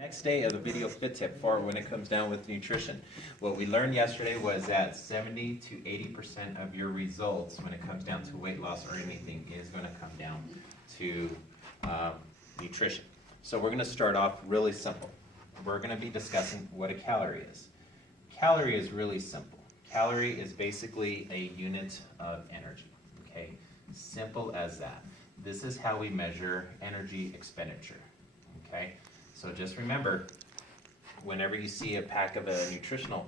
Next day of the video fit tip for when it comes down with nutrition. What we learned yesterday was that 70 to 80% of your results when it comes down to weight loss or anything is going to come down to nutrition. So we're going to start off really simple. We're going to be discussing what a calorie is. Calorie is really simple. Calorie is basically a unit of energy. Okay, simple as that. This is how we measure energy expenditure. Okay. So just remember, whenever you see a pack of a nutritional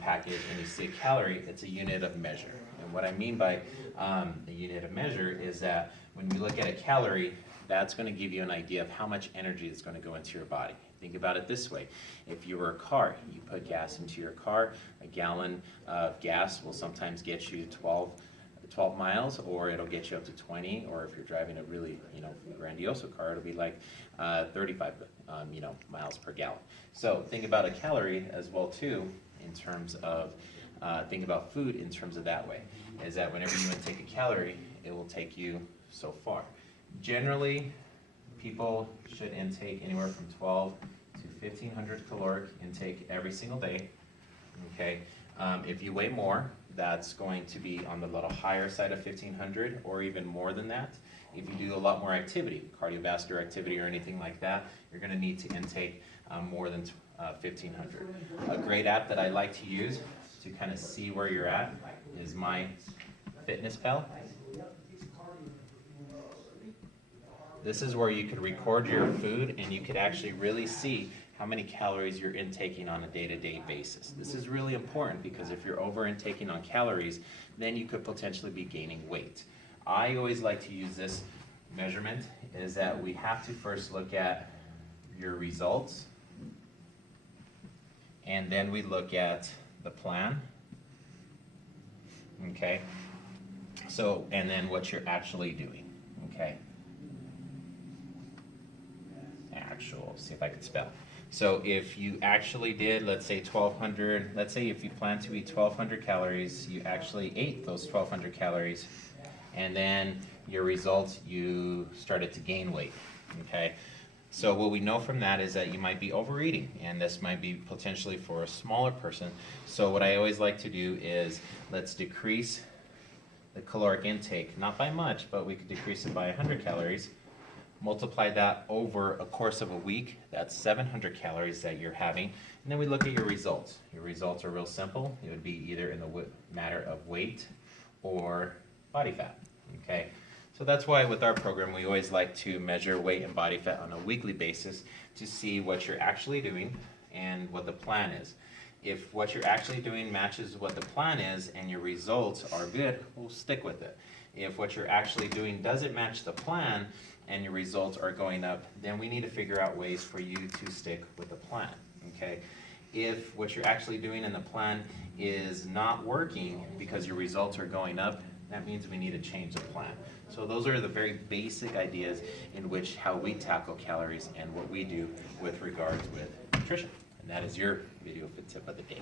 package and you see a calorie, it's a unit of measure. And what I mean by a unit of measure is that when you look at a calorie, that's going to give you an idea of how much energy is going to go into your body. Think about it this way. If you were a car, you put gas into your car, a gallon of gas will sometimes get you 12 miles, or it'll get you up to 20, or if you're driving a really, grandioso car, it'll be like 35, miles per gallon. So think about a calorie as well too, in terms of, think about food in terms of that way, is that whenever you intake a calorie, it will take you so far. Generally, people should intake anywhere from 12 to 1,500 caloric intake every single day, okay? If you weigh more, that's going to be on the little higher side of 1,500 or even more than that. If you do a lot more activity, cardiovascular activity or anything like that, you're going to need to intake more than 1,500. A great app that I like to use to kind of see where you're at is my MyFitnessPal. This is where you could record your food and you could actually really see how many calories you're intaking on a day-to-day basis. This is really important because if you're over-intaking on calories, then you could potentially be gaining weight. I always like to use this measurement, is that we have to first look at your results, and then we look at the plan, okay? So, and then what you're actually doing, okay? See if I can spell. So if you actually did, let's say 1,200, let's say if you plan to eat 1,200 calories, you actually ate those 1,200 calories, and then your results, you started to gain weight, okay? So what we know from that is that you might be overeating, and this might be potentially for a smaller person. So what I always like to do is, let's decrease the caloric intake, not by much, but we could decrease it by 100 calories. Multiply that over a course of a week, that's 700 calories that you're having, and then we look at your results. Your results are real simple. It would be either in the matter of weight or body fat, okay? So that's why with our program, we always like to measure weight and body fat on a weekly basis to see what you're actually doing and what the plan is. If what you're actually doing matches what the plan is and your results are good, we'll stick with it. If what you're actually doing doesn't match the plan and your results are going up, then we need to figure out ways for you to stick with the plan, okay? If what you're actually doing in the plan is not working because your results are going up, that means we need to change the plan. So those are the very basic ideas in which how we tackle calories and what we do with regards with nutrition. And that is your video fit tip of the day.